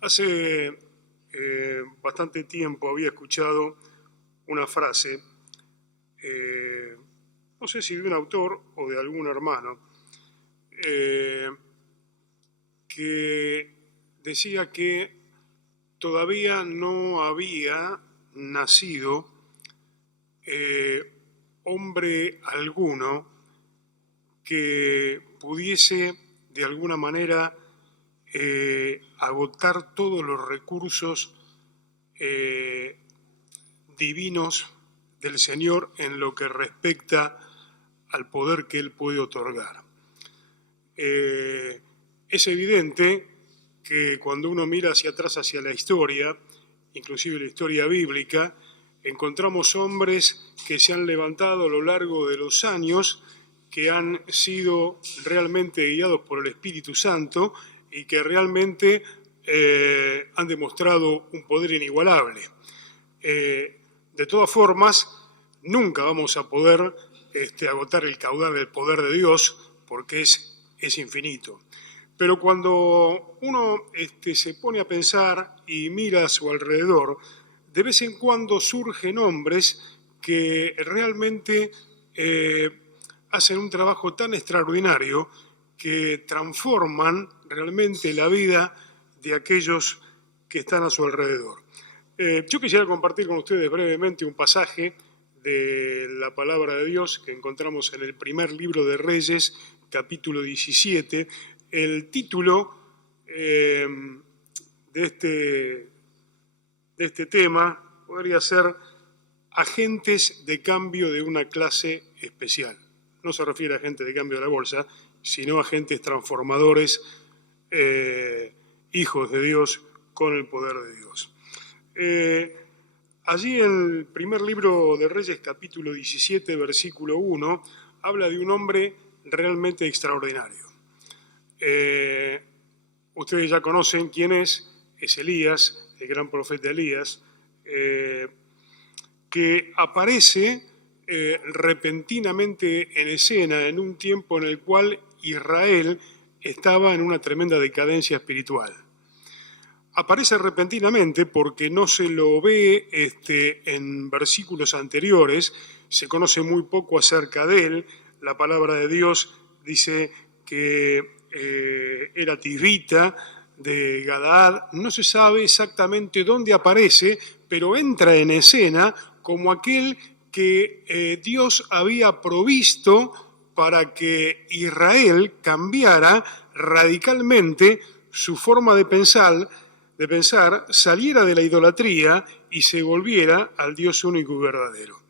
Hace bastante tiempo había escuchado una frase, no sé si de un autor o de algún hermano, que decía que todavía no había nacido hombre alguno que pudiese de alguna manera agotar todos los recursos divinos del Señor en lo que respecta al poder que Él puede otorgar. Es evidente que cuando uno mira hacia atrás, hacia la historia, inclusive la historia bíblica, encontramos hombres que se han levantado a lo largo de los años, que han sido realmente guiados por el Espíritu Santo y que realmente han demostrado un poder inigualable. De todas formas, nunca vamos a poder agotar el caudal del poder de Dios porque es infinito. Pero cuando uno se pone a pensar y mira a su alrededor, de vez en cuando surgen hombres que realmente hacen un trabajo tan extraordinario que transforman realmente la vida de aquellos que están a su alrededor. Yo quisiera compartir con ustedes brevemente un pasaje de la palabra de Dios que encontramos en el primer libro de Reyes, capítulo 17. El título de este tema podría ser Agentes de cambio de una clase especial. No se refiere a agentes de cambio de la bolsa, sino agentes transformadores, hijos de Dios con el poder de Dios. Allí en el primer libro de Reyes, capítulo 17, versículo 1, habla de un hombre realmente extraordinario. Ustedes ya conocen quién es Elías, el gran profeta Elías, que aparece repentinamente en escena en un tiempo en el cual Israel estaba en una tremenda decadencia espiritual. Aparece repentinamente porque no se lo ve en versículos anteriores, se conoce muy poco acerca de él. La palabra de Dios dice que era tisbita de Galaad, no se sabe exactamente dónde aparece, pero entra en escena como aquel que Dios había provisto para que Israel cambiara radicalmente su forma de pensar, saliera de la idolatría y se volviera al Dios único y verdadero.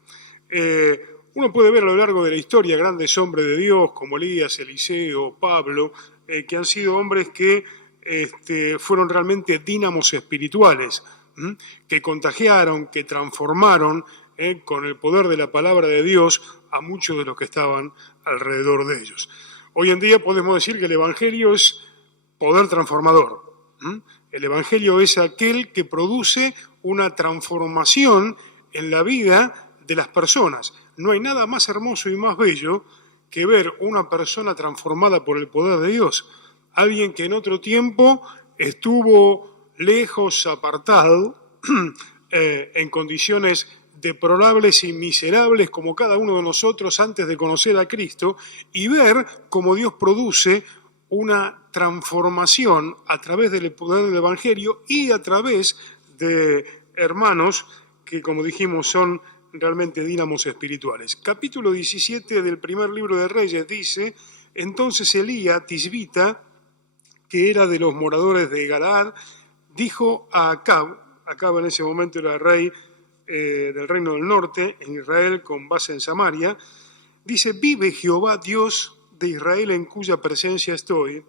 Uno puede ver a lo largo de la historia grandes hombres de Dios como Elías, Eliseo, Pablo, que han sido hombres que fueron realmente dínamos espirituales, que contagiaron, que transformaron con el poder de la palabra de Dios a muchos de los que estaban alrededor de ellos. Hoy en día podemos decir que el Evangelio es poder transformador. El Evangelio es aquel que produce una transformación en la vida de las personas. No hay nada más hermoso y más bello que ver una persona transformada por el poder de Dios. Alguien que en otro tiempo estuvo lejos, apartado, en condiciones deplorables y miserables como cada uno de nosotros antes de conocer a Cristo, y ver cómo Dios produce una transformación a través del poder del Evangelio y a través de hermanos que, como dijimos, son realmente dínamos espirituales. Capítulo 17 del primer libro de Reyes dice: entonces Elías, tisbita, que era de los moradores de Galaad, dijo a Acab en ese momento era rey del reino del norte, en Israel, con base en Samaria, dice: vive Jehová Dios de Israel, en cuya presencia estoy,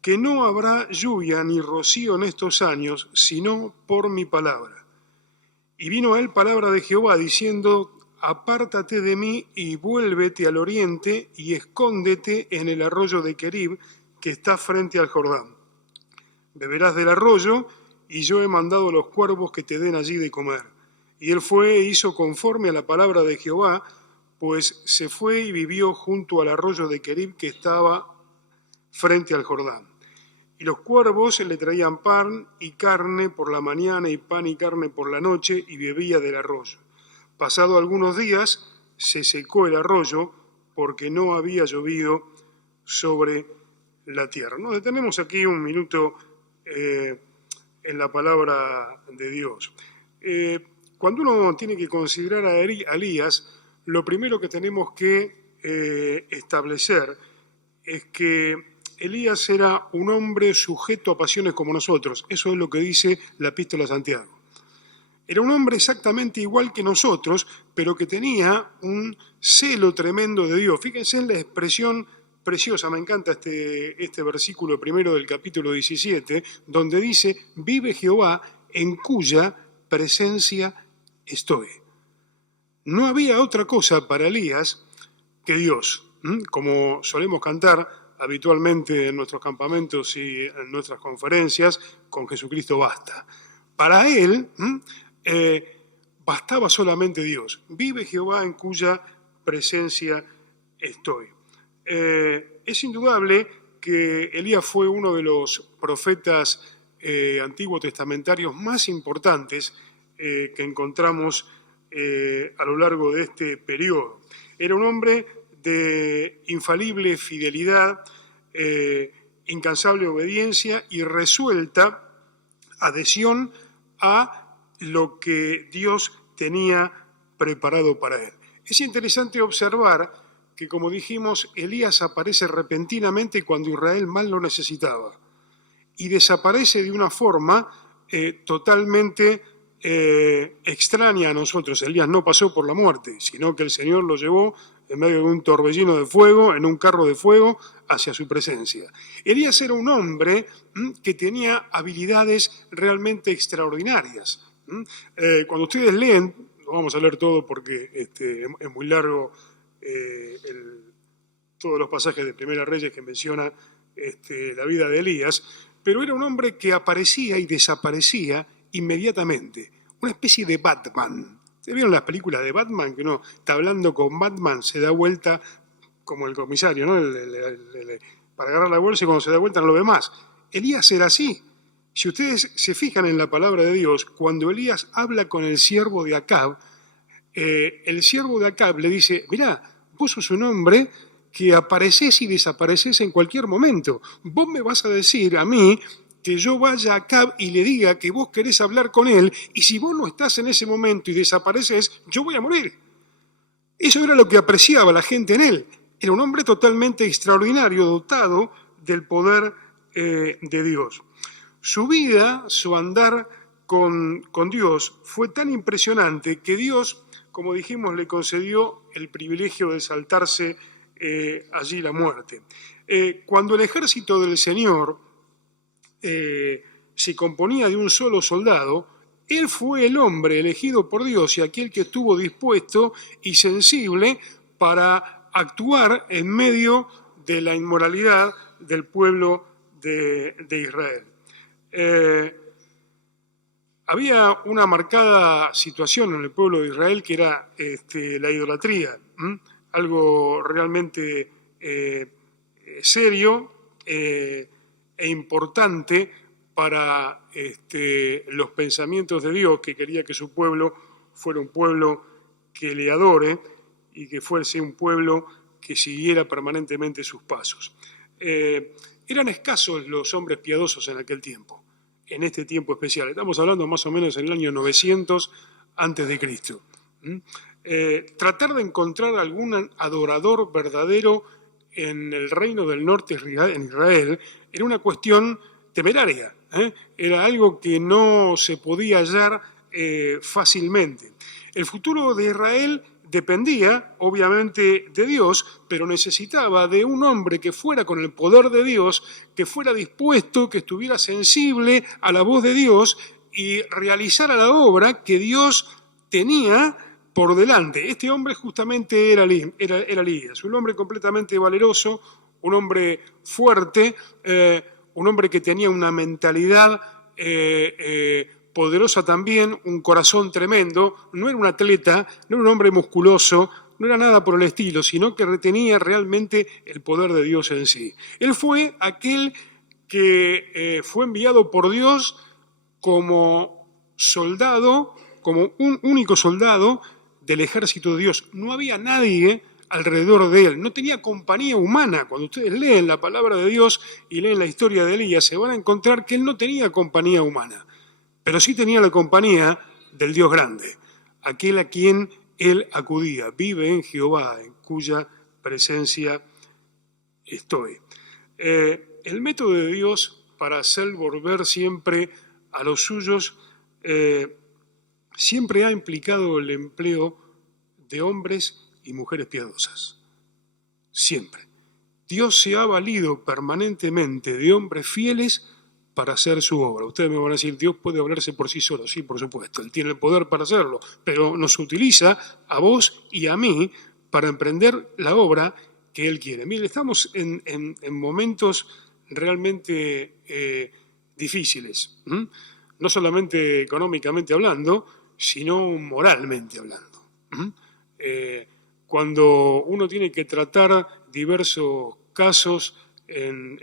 que no habrá lluvia ni rocío en estos años, sino por mi palabra. Y vino a él palabra de Jehová, diciendo: apártate de mí y vuélvete al oriente y escóndete en el arroyo de Querib, que está frente al Jordán. Beberás del arroyo, y yo he mandado a los cuervos que te den allí de comer. Y él fue e hizo conforme a la palabra de Jehová, pues se fue y vivió junto al arroyo de Querib, que estaba frente al Jordán. Y los cuervos le traían pan y carne por la mañana y pan y carne por la noche, y bebía del arroyo. Pasado algunos días se secó el arroyo, porque no había llovido sobre la tierra. Nos detenemos aquí un minuto en la palabra de Dios. Cuando uno tiene que considerar a Elías, lo primero que tenemos que establecer es que Elías era un hombre sujeto a pasiones como nosotros. Eso es lo que dice la Epístola a Santiago. Era un hombre exactamente igual que nosotros, pero que tenía un celo tremendo de Dios. Fíjense en la expresión preciosa, me encanta este versículo primero del capítulo 17, donde dice: vive Jehová, en cuya presencia estoy. No había otra cosa para Elías que Dios, como solemos cantar habitualmente en nuestros campamentos y en nuestras conferencias: con Jesucristo basta. Para él bastaba solamente Dios. Vive Jehová, en cuya presencia estoy. Es indudable que Elías fue uno de los profetas antiguos testamentarios más importantes que encontramos a lo largo de este periodo. Era un hombre de infalible fidelidad, incansable obediencia y resuelta adhesión a lo que Dios tenía preparado para él. Es interesante observar que, como dijimos, Elías aparece repentinamente cuando Israel más lo necesitaba y desaparece de una forma totalmente extraña a nosotros. Elías no pasó por la muerte, sino que el Señor lo llevó en medio de un torbellino de fuego, en un carro de fuego, hacia su presencia. Elías era un hombre que tenía habilidades realmente extraordinarias. Cuando ustedes leen, no vamos a leer todo porque es muy largo todos los pasajes de Primera Reyes que menciona la vida de Elías, pero era un hombre que aparecía y desaparecía inmediatamente, una especie de Batman. ¿Se vieron las películas de Batman? Que uno está hablando con Batman, se da vuelta como el comisario, ¿no? Para agarrar la bolsa, y cuando se da vuelta no lo ve más. Elías era así. Si ustedes se fijan en la palabra de Dios, cuando Elías habla con el siervo de Acab, el siervo de Acab le dice: mirá, vos sos un hombre que apareces y desapareces en cualquier momento. Vos me vas a decir a mí que yo vaya a Acab y le diga que vos querés hablar con él, y si vos no estás en ese momento y desapareces, yo voy a morir. Eso era lo que apreciaba la gente en él. Era un hombre totalmente extraordinario, dotado del poder de Dios. Su vida, su andar con Dios fue tan impresionante que Dios, como dijimos, le concedió el privilegio de saltarse allí la muerte. Cuando el ejército del Señor se componía de un solo soldado, él fue el hombre elegido por Dios y aquel que estuvo dispuesto y sensible para actuar en medio de la inmoralidad del pueblo de Israel. Había una marcada situación en el pueblo de Israel que era la idolatría, algo realmente serio e importante para los pensamientos de Dios, que quería que su pueblo fuera un pueblo que le adore y que fuese un pueblo que siguiera permanentemente sus pasos. Eran escasos los hombres piadosos en aquel tiempo, en este tiempo especial. Estamos hablando más o menos en el año 900 antes de Cristo. Tratar de encontrar algún adorador verdadero en el reino del norte, en Israel, era una cuestión temeraria. Era algo que no se podía hallar fácilmente. El futuro de Israel dependía, obviamente, de Dios, pero necesitaba de un hombre que fuera con el poder de Dios, que fuera dispuesto, que estuviera sensible a la voz de Dios y realizara la obra que Dios tenía por delante. Este hombre justamente era Elías, un hombre completamente valeroso, un hombre fuerte, un hombre que tenía una mentalidad poderosa también, un corazón tremendo, no era un atleta, no era un hombre musculoso, no era nada por el estilo, sino que retenía realmente el poder de Dios en sí. Él fue aquel que fue enviado por Dios como soldado, como un único soldado del ejército de Dios. No había nadie alrededor de él, no tenía compañía humana. Cuando ustedes leen la palabra de Dios y leen la historia de Elías, se van a encontrar que él no tenía compañía humana, pero sí tenía la compañía del Dios grande, aquel a quien él acudía. Vive en Jehová, en cuya presencia estoy. El método de Dios para hacer volver siempre a los suyos siempre ha implicado el empleo de hombres y mujeres piadosas. Siempre. Dios se ha valido permanentemente de hombres fieles para hacer su obra. Ustedes me van a decir, Dios puede hablarse por sí solo. Sí, por supuesto, Él tiene el poder para hacerlo, pero nos utiliza a vos y a mí para emprender la obra que Él quiere. Mire, estamos en momentos realmente difíciles, no solamente económicamente hablando, sino moralmente hablando. Cuando uno tiene que tratar diversos casos en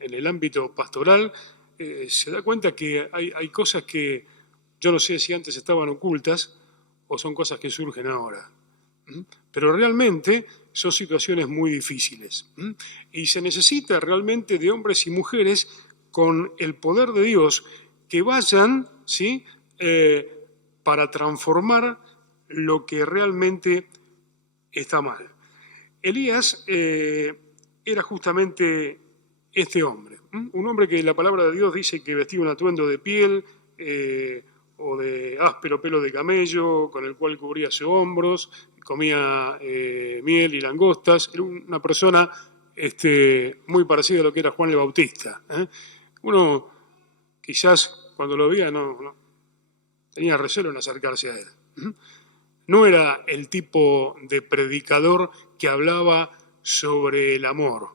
el ámbito pastoral, se da cuenta que hay cosas que yo no sé si antes estaban ocultas o son cosas que surgen ahora. Pero realmente son situaciones muy difíciles. Y se necesita realmente de hombres y mujeres con el poder de Dios que vayan, ¿sí?, para transformar lo que realmente está mal. Elías era justamente este hombre, un hombre que la palabra de Dios dice que vestía un atuendo de piel o de áspero pelo de camello, con el cual cubría sus hombros, comía miel y langostas. Era una persona muy parecida a lo que era Juan el Bautista. Uno quizás cuando lo veía no tenía recelo en acercarse a él. No era el tipo de predicador que hablaba sobre el amor.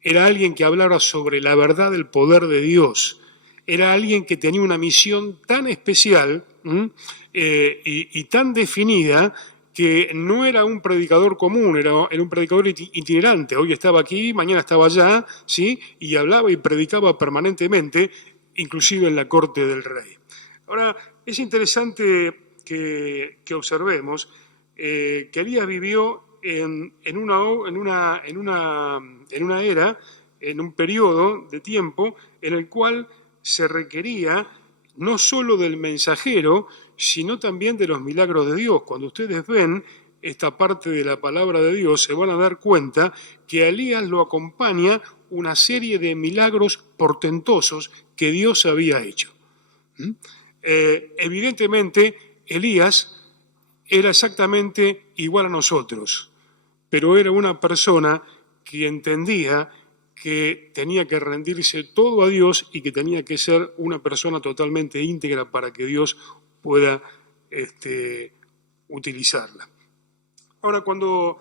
Era alguien que hablaba sobre la verdad del poder de Dios. Era alguien que tenía una misión tan especial y tan definida que no era un predicador común, era un predicador itinerante. Hoy estaba aquí, mañana estaba allá, ¿sí?, y hablaba y predicaba permanentemente, inclusive en la corte del rey. Ahora, es interesante que observemos que Elías vivió en una era, en un periodo de tiempo en el cual se requería no solo del mensajero, sino también de los milagros de Dios. Cuando ustedes ven esta parte de la palabra de Dios, se van a dar cuenta que a Elías lo acompaña una serie de milagros portentosos que Dios había hecho. Evidentemente, Elías era exactamente igual a nosotros, pero era una persona que entendía que tenía que rendirse todo a Dios y que tenía que ser una persona totalmente íntegra para que Dios pueda utilizarla. Ahora, cuando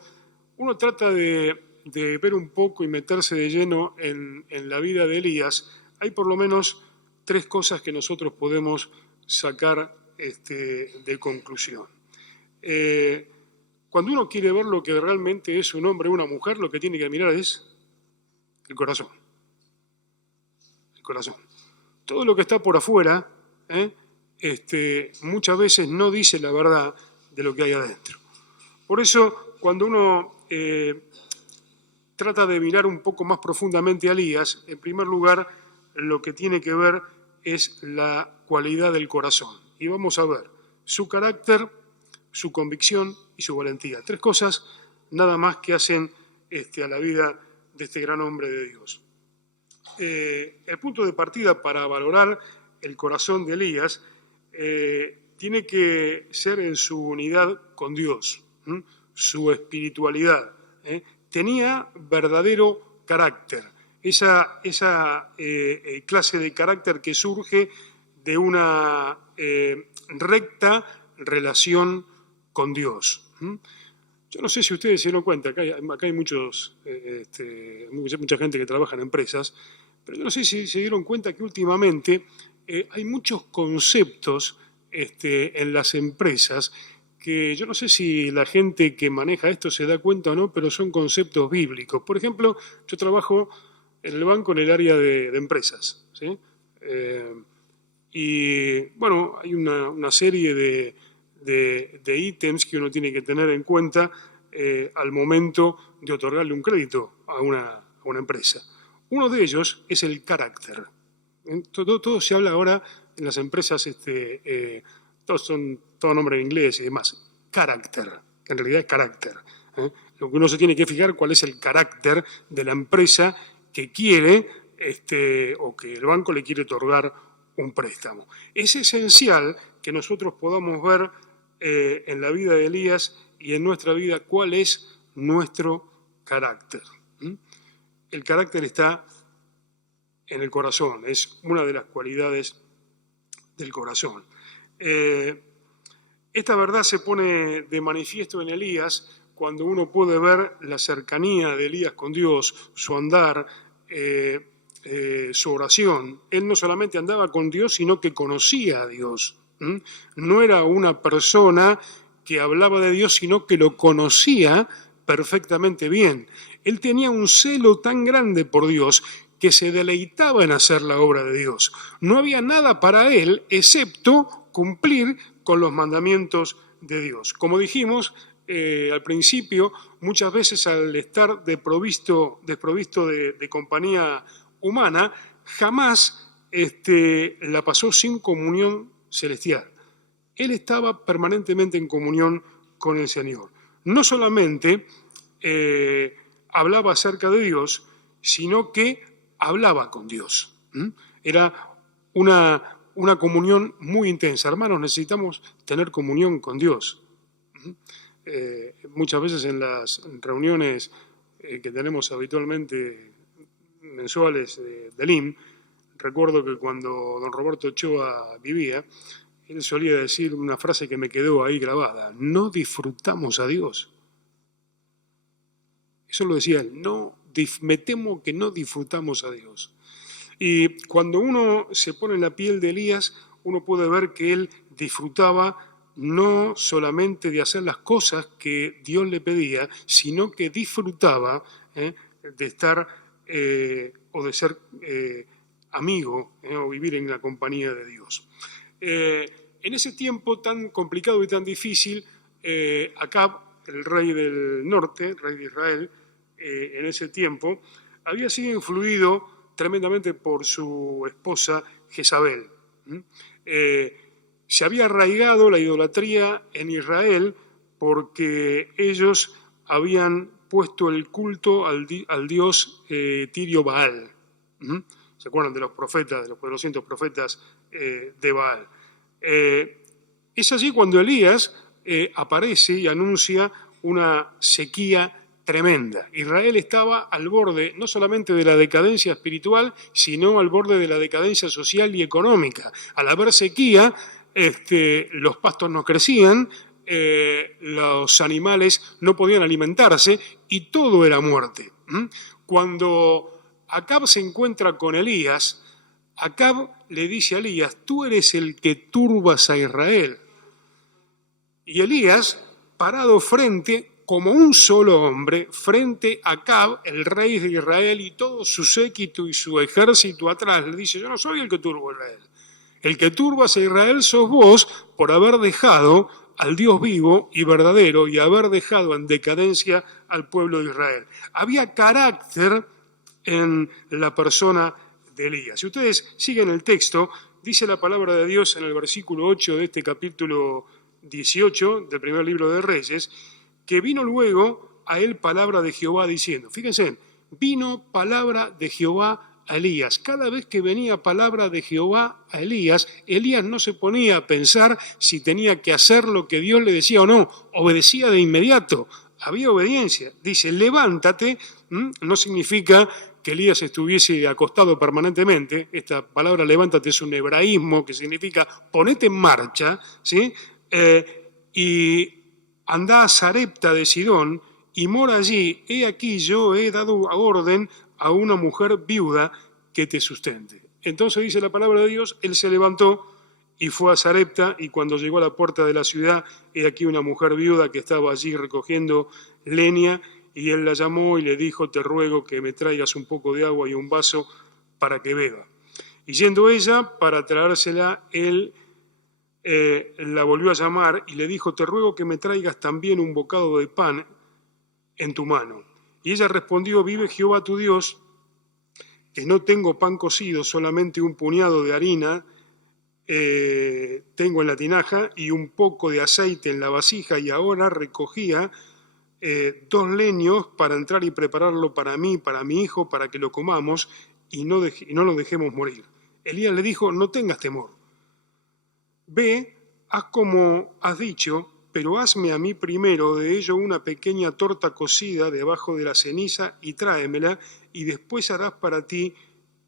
uno trata de ver un poco y meterse de lleno en la vida de Elías, hay por lo menos 3 cosas que nosotros podemos sacar de conclusión. Cuando uno quiere ver lo que realmente es un hombre o una mujer, lo que tiene que mirar es el corazón. El corazón. Todo lo que está por afuera, muchas veces no dice la verdad de lo que hay adentro. Por eso, cuando uno trata de mirar un poco más profundamente a Elías, en primer lugar, lo que tiene que ver es la cualidad del corazón. Y vamos a ver su carácter, su convicción y su valentía. 3 cosas nada más que hacen a la vida de este gran hombre de Dios. el punto de partida para valorar el corazón de Elías tiene que ser en su unidad con Dios, su espiritualidad. Tenía verdadero carácter, esa clase de carácter que surge de una recta relación con Dios. Yo no sé si ustedes se dieron cuenta, acá hay mucha gente que trabaja en empresas, pero yo no sé si se dieron cuenta que últimamente hay muchos conceptos en las empresas que yo no sé si la gente que maneja esto se da cuenta o no, pero son conceptos bíblicos. Por ejemplo, yo trabajo en el banco en el área de empresas, ¿sí? Y bueno, hay una serie de ítems que uno tiene que tener en cuenta al momento de otorgarle un crédito a una empresa. Uno de ellos es el carácter. Todo se habla ahora en las empresas, todo nombre en inglés y demás. Carácter, que en realidad es carácter. Lo que uno se tiene que fijar cuál es el carácter de la empresa que quiere o que el banco le quiere otorgar un préstamo. Es esencial que nosotros podamos ver en la vida de Elías y en nuestra vida cuál es nuestro carácter. El carácter está en el corazón, es una de las cualidades del corazón. Esta verdad se pone de manifiesto en Elías cuando uno puede ver la cercanía de Elías con Dios, su andar, su oración. Él no solamente andaba con Dios, sino que conocía a Dios. No era una persona que hablaba de Dios, sino que lo conocía perfectamente bien. Él tenía un celo tan grande por Dios que se deleitaba en hacer la obra de Dios. No había nada para él excepto cumplir con los mandamientos de Dios. Como dijimos al principio, muchas veces al estar desprovisto de compañía humana, jamás la pasó sin comunión celestial. Él estaba permanentemente en comunión con el Señor. No solamente hablaba acerca de Dios, sino que hablaba con Dios. Era una comunión muy intensa. Hermanos, necesitamos tener comunión con Dios. Muchas veces en las reuniones que tenemos habitualmente mensuales del IM, recuerdo que cuando don Roberto Ochoa vivía, él solía decir una frase que me quedó ahí grabada: no disfrutamos a Dios. Eso lo decía él, me temo que no disfrutamos a Dios. Y cuando uno se pone en la piel de Elías, uno puede ver que él disfrutaba no solamente de hacer las cosas que Dios le pedía, sino que disfrutaba de estar o de ser amigo o vivir en la compañía de Dios. En ese tiempo tan complicado y tan difícil, Acab, el rey del norte, rey de Israel, en ese tiempo, había sido influido tremendamente por su esposa Jezabel. Se había arraigado la idolatría en Israel porque ellos habían puesto el culto al dios Tirio Baal. ¿Se acuerdan de los profetas, de los 400 profetas de Baal? Es allí cuando Elías aparece y anuncia una sequía tremenda. Israel estaba al borde no solamente de la decadencia espiritual, sino al borde de la decadencia social y económica. Al haber sequía, los pastos no crecían, los animales no podían alimentarse y todo era muerte. Cuando Acab se encuentra con Elías, Acab le dice a Elías: tú eres el que turbas a Israel. Y Elías, parado como un solo hombre, frente a Acab, el rey de Israel, y todo su séquito y su ejército atrás, le dice: yo no soy el que turbo a Israel. El que turbas a Israel sos vos por haber dejado al Dios vivo y verdadero y haber dejado en decadencia al pueblo de Israel. Había carácter en la persona de Elías. Si ustedes siguen el texto, dice la palabra de Dios en el versículo 8 de este capítulo 18 del primer libro de Reyes, que vino luego a él palabra de Jehová diciendo, fíjense, vino palabra de Jehová a Elías. Cada vez que venía palabra de Jehová a Elías, Elías no se ponía a pensar si tenía que hacer lo que Dios le decía o no, obedecía de inmediato, había obediencia. Dice, levántate, no significa que Elías estuviese acostado permanentemente. Esta palabra levántate es un hebraísmo que significa ponete en marcha, ¿sí? Y andá a Sarepta de Sidón y mora allí. He aquí yo he dado orden a una mujer viuda que te sustente. Entonces dice la palabra de Dios, él se levantó y fue a Sarepta, y cuando llegó a la puerta de la ciudad, he aquí una mujer viuda que estaba allí recogiendo leña, y él la llamó y le dijo, te ruego que me traigas un poco de agua y un vaso para que beba. Y yendo ella para traérsela, él la volvió a llamar y le dijo, te ruego que me traigas también un bocado de pan en tu mano. Y ella respondió, vive Jehová tu Dios, que no tengo pan cocido, solamente un puñado de harina tengo en la tinaja y un poco de aceite en la vasija, y ahora recogía 2 leños para entrar y prepararlo para mí, para mi hijo, para que lo comamos y no lo dejemos morir. Elías le dijo, no tengas temor. Ve, haz como has dicho, pero hazme a mí primero de ello una pequeña torta cocida debajo de la ceniza y tráemela, y después harás para ti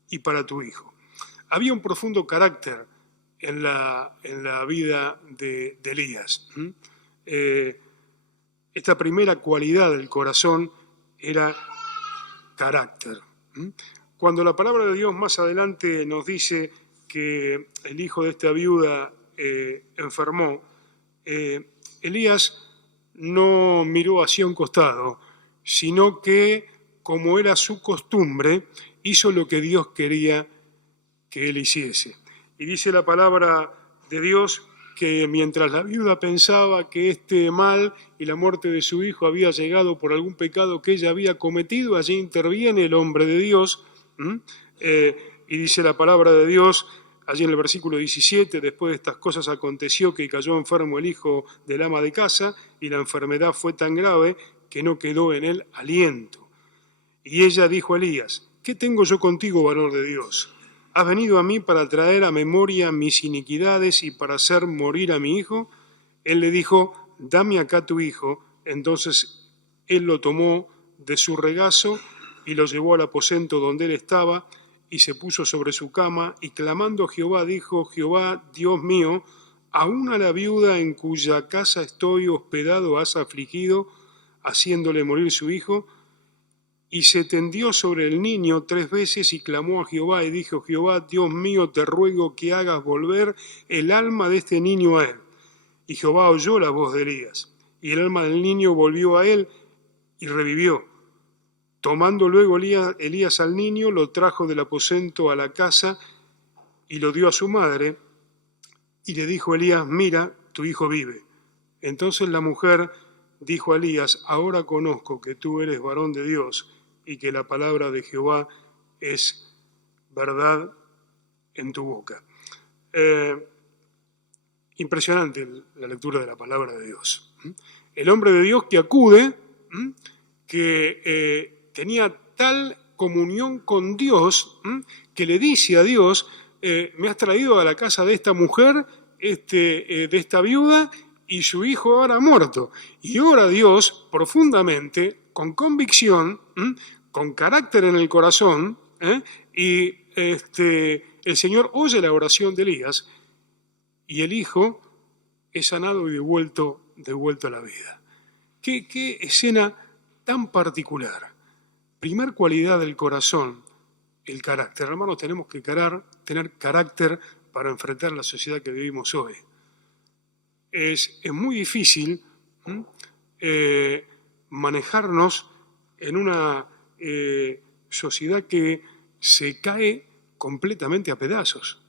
y para tu hijo. Había un profundo carácter en la vida de Elías. Esta primera cualidad del corazón era carácter. Cuando la palabra de Dios más adelante nos dice que el hijo de esta viuda enfermó, Elías no miró hacia un costado, sino que, como era su costumbre, hizo lo que Dios quería que él hiciese. Y dice la palabra de Dios que mientras la viuda pensaba que este mal y la muerte de su hijo había llegado por algún pecado que ella había cometido, allí interviene el hombre de Dios, y dice la palabra de Dios, allí en el versículo 17, después de estas cosas aconteció que cayó enfermo el hijo del ama de casa, y la enfermedad fue tan grave que no quedó en él aliento. Y ella dijo a Elías, ¿qué tengo yo contigo, varón de Dios? ¿Has venido a mí para traer a memoria mis iniquidades y para hacer morir a mi hijo? Él le dijo, dame acá tu hijo. Entonces él lo tomó de su regazo y lo llevó al aposento donde él estaba, y se puso sobre su cama, y clamando a Jehová dijo, Jehová, Dios mío, aún a la viuda en cuya casa estoy hospedado has afligido, haciéndole morir su hijo. Y se tendió sobre el niño 3 veces y clamó a Jehová y dijo, Jehová, Dios mío, te ruego que hagas volver el alma de este niño a él. Y Jehová oyó la voz de Elías, y el alma del niño volvió a él y revivió. Tomando luego Elías al niño, lo trajo del aposento a la casa y lo dio a su madre, y le dijo Elías, mira, tu hijo vive. Entonces la mujer dijo a Elías, ahora conozco que tú eres varón de Dios, y que la palabra de Jehová es verdad en tu boca. Impresionante la lectura de la palabra de Dios. El hombre de Dios que acude, que tenía tal comunión con Dios, que le dice a Dios, me has traído a la casa de esta mujer, de esta viuda, y su hijo ahora ha muerto. Y ora a Dios profundamente, con convicción, con carácter en el corazón, y el Señor oye la oración de Elías, y el hijo es sanado y devuelto a la vida. Qué escena tan particular. Primer cualidad del corazón, el carácter. Hermanos, tenemos que tener carácter para enfrentar la sociedad que vivimos hoy. Es muy difícil manejarnos en una sociedad que se cae completamente a pedazos.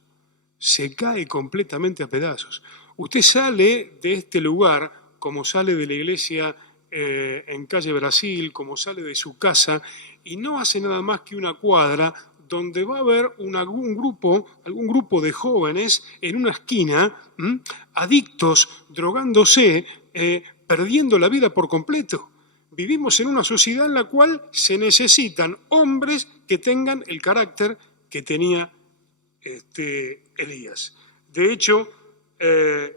Se cae completamente a pedazos. Usted sale de este lugar, como sale de la iglesia en calle Brasil, como sale de su casa, y no hace nada más que una cuadra donde va a haber algún grupo de jóvenes en una esquina, adictos, drogándose, perdiendo la vida por completo. Vivimos en una sociedad en la cual se necesitan hombres que tengan el carácter que tenía Elías. De hecho, el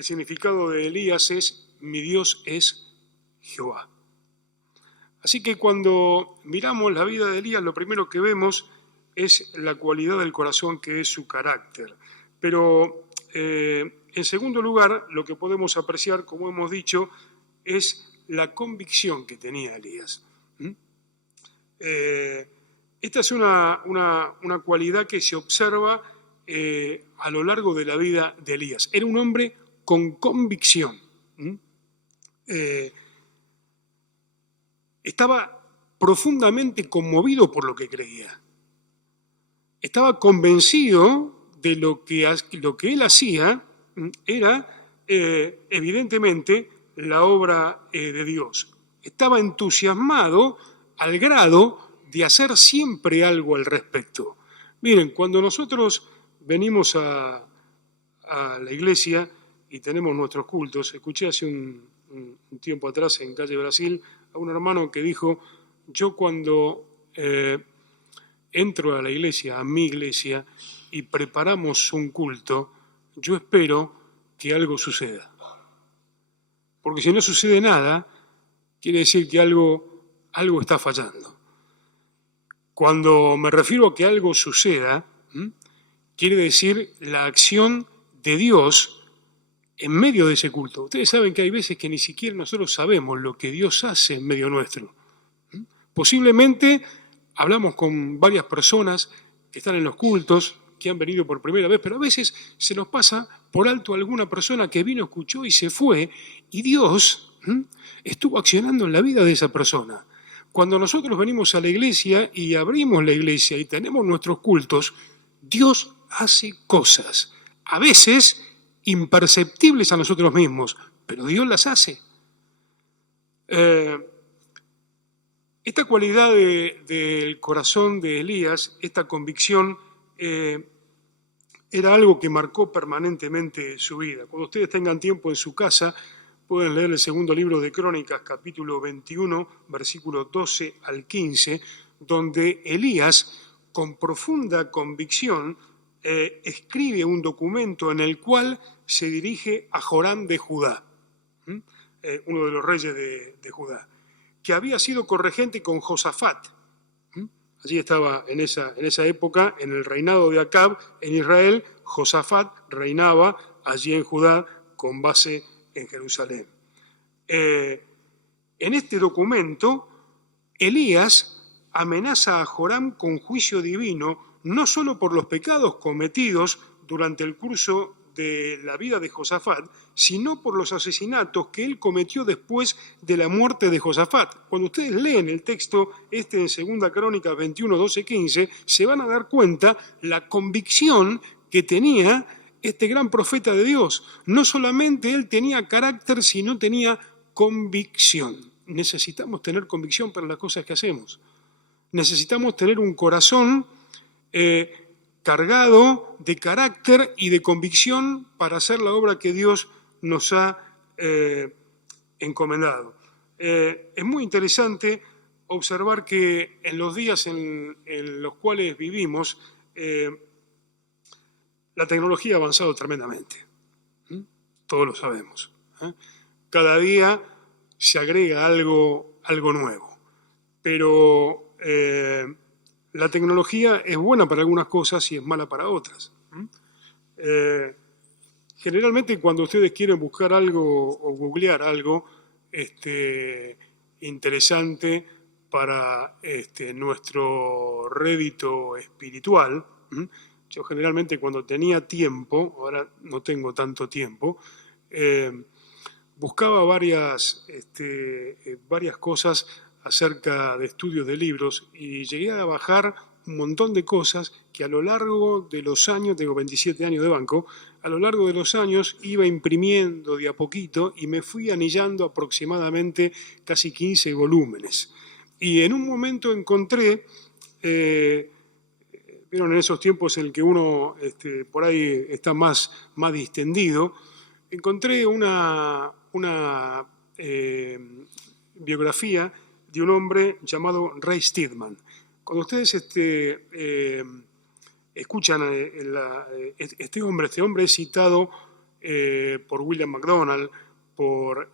significado de Elías es: mi Dios es Jehová. Así que cuando miramos la vida de Elías, lo primero que vemos es la cualidad del corazón, que es su carácter. Pero en segundo lugar, lo que podemos apreciar, como hemos dicho, es la convicción que tenía Elías. Esta es una cualidad que se observa a lo largo de la vida de Elías. Era un hombre con convicción. Estaba profundamente conmovido por lo que creía. Estaba convencido de lo que él hacía era evidentemente la obra de Dios. Estaba entusiasmado al grado de hacer siempre algo al respecto. Miren, cuando nosotros venimos a la iglesia y tenemos nuestros cultos, escuché hace un tiempo atrás en Calle Brasil a un hermano que dijo: yo cuando entro a la iglesia, a mi iglesia, y preparamos un culto, yo espero que algo suceda. Porque si no sucede nada, quiere decir que algo está fallando. Cuando me refiero a que algo suceda, quiere decir la acción de Dios en medio de ese culto. Ustedes saben que hay veces que ni siquiera nosotros sabemos lo que Dios hace en medio nuestro. Posiblemente hablamos con varias personas que están en los cultos, que han venido por primera vez, pero a veces se nos pasa por alto alguna persona que vino, escuchó y se fue, y Dios estuvo accionando en la vida de esa persona. Cuando nosotros venimos a la iglesia y abrimos la iglesia y tenemos nuestros cultos, Dios hace cosas, a veces imperceptibles a nosotros mismos, pero Dios las hace. Esta cualidad del corazón de Elías, esta convicción, era algo que marcó permanentemente su vida. Cuando ustedes tengan tiempo en su casa, pueden leer el segundo libro de Crónicas, capítulo 21, versículos 12 al 15, donde Elías, con profunda convicción, escribe un documento en el cual se dirige a Joram de Judá, uno de los reyes de Judá, que había sido corregente con Josafat. Allí estaba en esa época, en el reinado de Acab, en Israel. Josafat reinaba allí en Judá con base en Jerusalén. En este documento, Elías amenaza a Joram con juicio divino, no solo por los pecados cometidos durante el curso de la vida de Josafat, sino por los asesinatos que él cometió después de la muerte de Josafat. Cuando ustedes leen el texto en 2 Crónicas 21, 12, 15, se van a dar cuenta la convicción que tenía este gran profeta de Dios. No solamente él tenía carácter, sino tenía convicción. Necesitamos tener convicción para las cosas que hacemos. Necesitamos tener un corazón cargado de carácter y de convicción para hacer la obra que Dios nos ha encomendado. Es muy interesante observar que en los días en los cuales vivimos, la tecnología ha avanzado tremendamente. Todos lo sabemos. Cada día se agrega algo nuevo. Pero la tecnología es buena para algunas cosas y es mala para otras. Generalmente cuando ustedes quieren buscar algo o googlear algo interesante para nuestro rédito espiritual, yo generalmente cuando tenía tiempo, ahora no tengo tanto tiempo, buscaba varias cosas acerca de estudios de libros y llegué a bajar un montón de cosas que a lo largo de los años, tengo 27 años de banco, a lo largo de los años iba imprimiendo de a poquito y me fui anillando aproximadamente casi 15 volúmenes. Y en un momento encontré, vieron en esos tiempos en el que uno por ahí está más distendido, encontré una biografía de un hombre llamado Ray Steadman. Cuando ustedes escuchan este hombre es citado por William MacDonald, por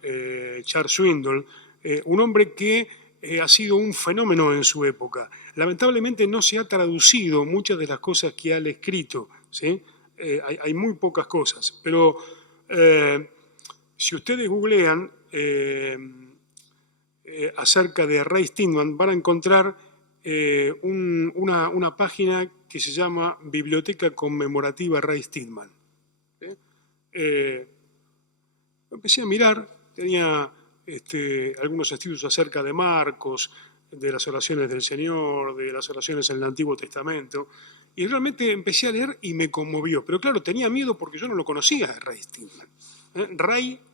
Charles Swindoll, un hombre que ha sido un fenómeno en su época. Lamentablemente no se ha traducido muchas de las cosas que ha escrito, ¿sí? Hay muy pocas cosas, pero si ustedes googlean acerca de Ray Stedman, van a encontrar una página que se llama Biblioteca Conmemorativa Ray Stedman. Empecé a mirar, tenía algunos estudios acerca de Marcos, de las oraciones del Señor, de las oraciones en el Antiguo Testamento, y realmente empecé a leer y me conmovió. Pero claro, tenía miedo porque yo no lo conocía, Ray Stedman.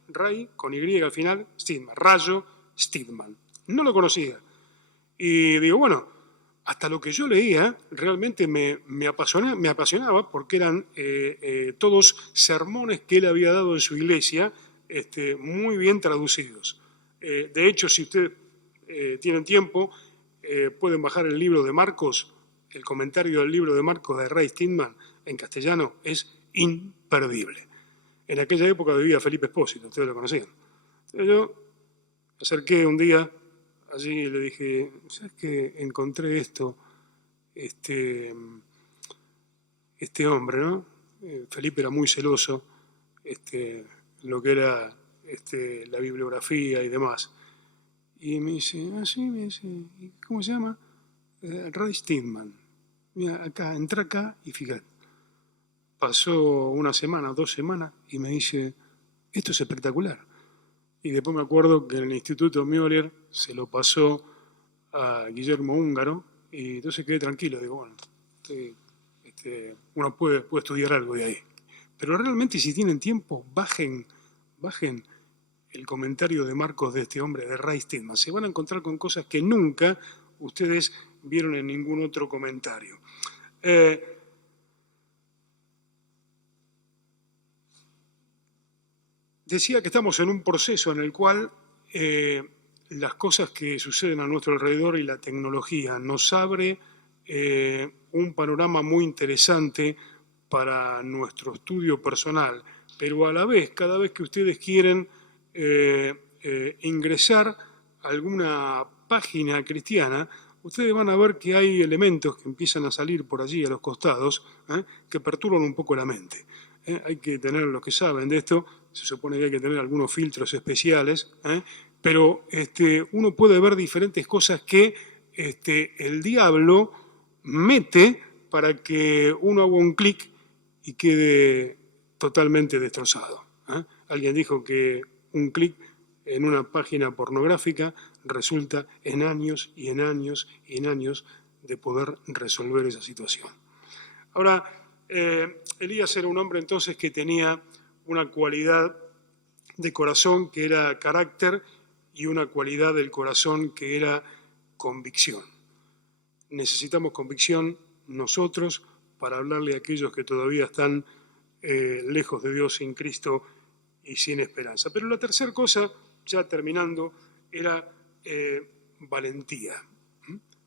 Ray, con Y al final, Stedman, Rayo Stedman. No lo conocía. Y digo, bueno, hasta lo que yo leía realmente me apasionaba porque eran todos sermones que él había dado en su iglesia, muy bien traducidos. De hecho, si ustedes tienen tiempo, pueden bajar el libro de Marcos, el comentario del libro de Marcos de Ray Stedman en castellano es imperdible. En aquella época vivía Felipe Espósito, ustedes lo conocían. Entonces yo me acerqué un día allí y le dije, ¿sabes qué? Encontré esto, este hombre, ¿no? Felipe era muy celoso, lo que era la bibliografía y demás. Y me dice, ¿cómo se llama? Ray Stedman. Mira, entra acá y fíjate. Pasó una semana, 2 semanas, y me dice, esto es espectacular. Y después me acuerdo que en el Instituto Müller se lo pasó a Guillermo Húngaro, y entonces quedé tranquilo. Digo, bueno, uno puede estudiar algo de ahí. Pero realmente, si tienen tiempo, bajen el comentario de Marcos de este hombre, de Ray Stedman. Se van a encontrar con cosas que nunca ustedes vieron en ningún otro comentario. Decía que estamos en un proceso en el cual las cosas que suceden a nuestro alrededor y la tecnología nos abre un panorama muy interesante para nuestro estudio personal, pero a la vez, cada vez que ustedes quieren ingresar a alguna página cristiana, ustedes van a ver que hay elementos que empiezan a salir por allí a los costados que perturban un poco la mente. Hay que tener, los que saben de esto, se supone que hay que tener algunos filtros especiales, pero uno puede ver diferentes cosas que el diablo mete para que uno haga un clic y quede totalmente destrozado. Alguien dijo que un clic en una página pornográfica resulta en años y en años y en años de poder resolver esa situación. Ahora, Elías era un hombre entonces que tenía una cualidad de corazón que era carácter y una cualidad del corazón que era convicción. Necesitamos convicción nosotros para hablarle a aquellos que todavía están lejos de Dios, sin Cristo y sin esperanza. Pero la tercera cosa, ya terminando, era valentía.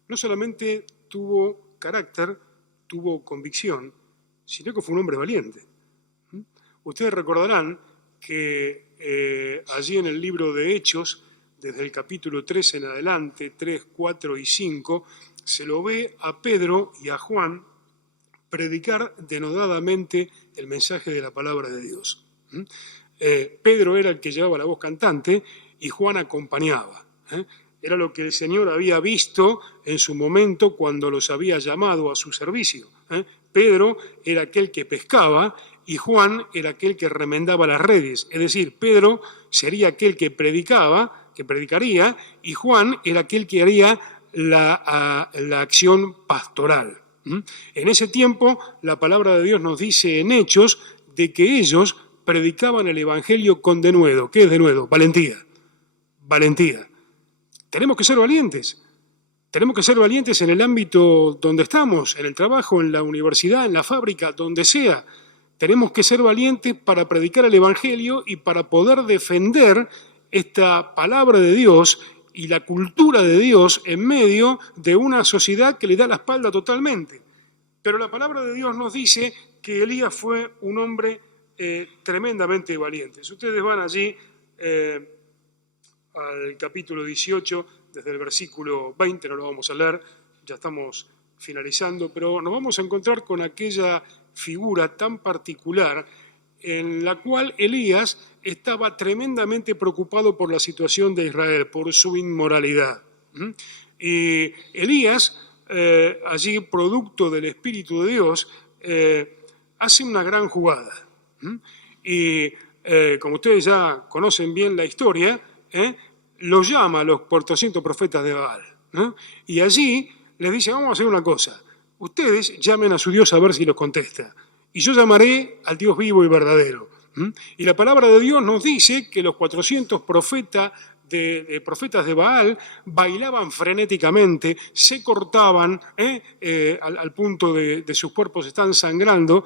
No solamente tuvo carácter, tuvo convicción, sino que fue un hombre valiente. Ustedes recordarán que allí en el libro de Hechos, desde el capítulo 3 en adelante, 3, 4 y 5, se lo ve a Pedro y a Juan predicar denodadamente el mensaje de la palabra de Dios. Pedro era el que llevaba la voz cantante y Juan acompañaba. Era lo que el Señor había visto en su momento cuando los había llamado a su servicio. Pedro era aquel que pescaba y Juan era aquel que remendaba las redes. Es decir, Pedro sería aquel que predicaría, y Juan era aquel que haría la acción pastoral. En ese tiempo, la palabra de Dios nos dice en Hechos de que ellos predicaban el Evangelio con denuedo. ¿Qué es denuedo? Valentía. Valentía. Tenemos que ser valientes. Tenemos que ser valientes en el ámbito donde estamos, en el trabajo, en la universidad, en la fábrica, donde sea. Tenemos que ser valientes para predicar el Evangelio y para poder defender esta palabra de Dios y la cultura de Dios en medio de una sociedad que le da la espalda totalmente. Pero la palabra de Dios nos dice que Elías fue un hombre tremendamente valiente. Si ustedes van allí al capítulo 18, desde el versículo 20, no lo vamos a leer, ya estamos finalizando, pero nos vamos a encontrar con aquella figura tan particular en la cual Elías estaba tremendamente preocupado por la situación de Israel, por su inmoralidad. Y Elías, allí producto del Espíritu de Dios, hace una gran jugada. Y como ustedes ya conocen bien la historia, los llama a los 400 profetas de Baal. Y allí les dice, vamos a hacer una cosa, ustedes llamen a su Dios a ver si los contesta, y yo llamaré al Dios vivo y verdadero. Y la palabra de Dios nos dice que los 400 profetas de Baal bailaban frenéticamente, se cortaban al punto de sus cuerpos están sangrando,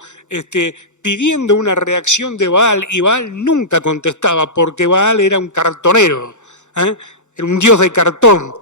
pidiendo una reacción de Baal, y Baal nunca contestaba porque Baal era un cartonero, era un dios de cartón.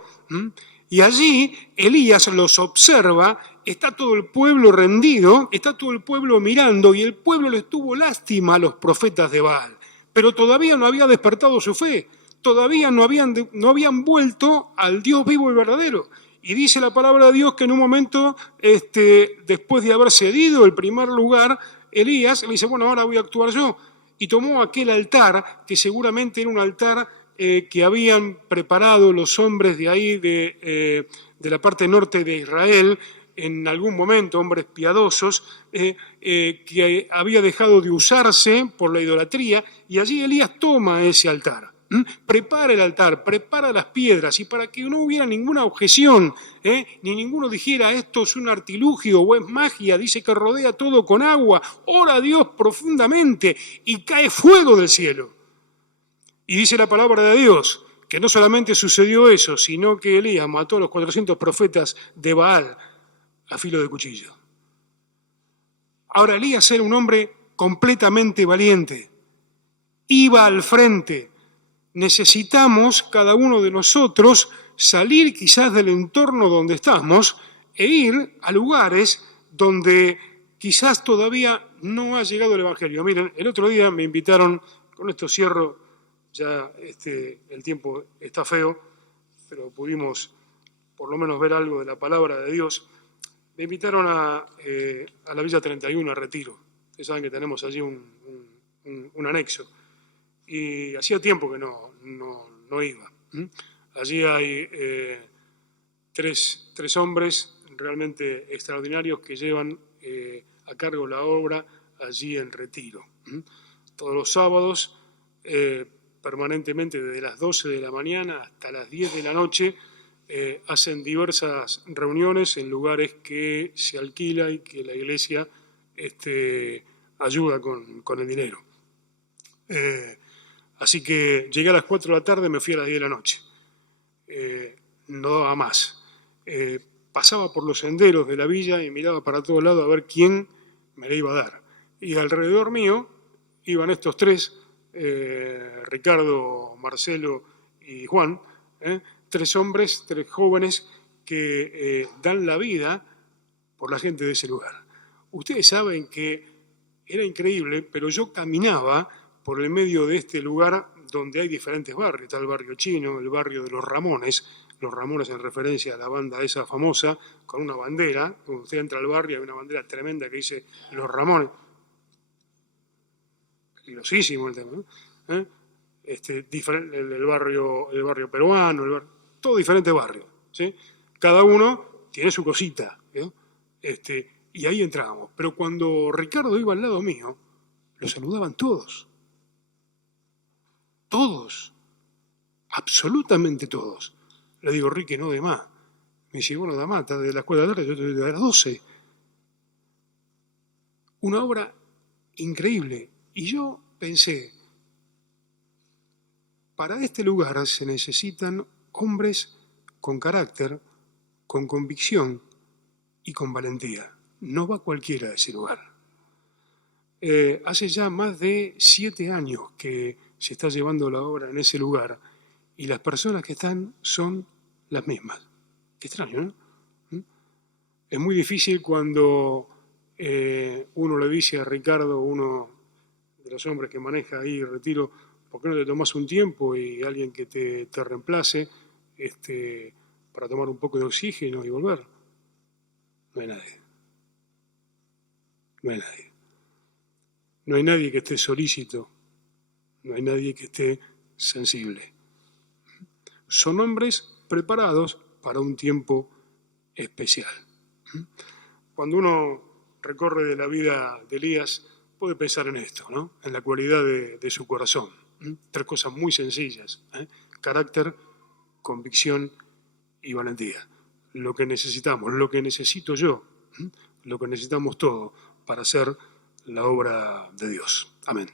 Y allí Elías los observa, está todo el pueblo rendido, está todo el pueblo mirando, y el pueblo les tuvo lástima a los profetas de Baal, pero todavía no había despertado su fe, todavía no habían vuelto al Dios vivo y verdadero. Y dice la palabra de Dios que en un momento, después de haber cedido el primer lugar, Elías le dice, bueno, ahora voy a actuar yo. Y tomó aquel altar, que seguramente era un altar que habían preparado los hombres de ahí, de la parte norte de Israel, en algún momento, hombres piadosos, que había dejado de usarse por la idolatría, y allí Elías toma ese altar. Prepara el altar, prepara las piedras, y para que no hubiera ninguna objeción, ni ninguno dijera esto es un artilugio o es magia, dice que rodea todo con agua, ora a Dios profundamente y cae fuego del cielo. Y dice la palabra de Dios que no solamente sucedió eso, sino que Elías mató a los 400 profetas de Baal a filo de cuchillo. Ahora, Elías era un hombre completamente valiente, iba al frente. Necesitamos, cada uno de nosotros, salir quizás del entorno donde estamos e ir a lugares donde quizás todavía no ha llegado el Evangelio. Miren, el otro día me invitaron, con esto cierro, ya el tiempo está feo, pero pudimos por lo menos ver algo de la palabra de Dios. Me invitaron a la Villa 31, a Retiro. Ustedes saben que tenemos allí un anexo. Y hacía tiempo que no iba. Allí hay tres hombres realmente extraordinarios que llevan a cargo la obra allí en Retiro. Todos los sábados, permanentemente desde las 12 de la mañana hasta las 10 de la noche, hacen diversas reuniones en lugares que se alquila y que la iglesia ayuda con el dinero. Así que llegué a las 4 de la tarde, me fui a las 10 de la noche. No daba más. Pasaba por los senderos de la villa y miraba para todos lados a ver quién me la iba a dar. Y alrededor mío iban estos tres, Ricardo, Marcelo y Juan, tres hombres, tres jóvenes que dan la vida por la gente de ese lugar. Ustedes saben que era increíble, pero yo caminaba por el medio de este lugar donde hay diferentes barrios. Está el barrio chino, el barrio de los Ramones en referencia a la banda esa famosa, con una bandera. Cuando usted entra al barrio hay una bandera tremenda que dice Los Ramones. Peligrosísimo el tema, ¿no? El barrio peruano, todo diferente barrio, ¿sí? Cada uno tiene su cosita, y ahí entrábamos. Pero cuando Ricardo iba al lado mío, lo saludaban todos. Todos. Absolutamente todos. Le digo, Ricky, no de más. Me dice, bueno, da más, está de la escuela de tarde, yo estoy de las 12. Una obra increíble. Y yo pensé, para este lugar se necesitan hombres con carácter, con convicción y con valentía. No va cualquiera a ese lugar. Hace ya más de 7 años que se está llevando la obra en ese lugar y las personas que están son las mismas. Qué extraño, ¿no? Es muy difícil cuando uno le dice a Ricardo, uno de los hombres que maneja ahí Retiro, ¿por qué no te tomas un tiempo y alguien que te reemplace para tomar un poco de oxígeno y volver? No hay nadie. No hay nadie. No hay nadie que esté solícito. No hay nadie que esté sensible. Son hombres preparados para un tiempo especial. Cuando uno recorre de la vida de Elías, puede pensar en esto, ¿no? En la cualidad de su corazón. Tres cosas muy sencillas: carácter, convicción y valentía. Lo que necesitamos, lo que necesito yo, lo que necesitamos todos para hacer la obra de Dios. Amén.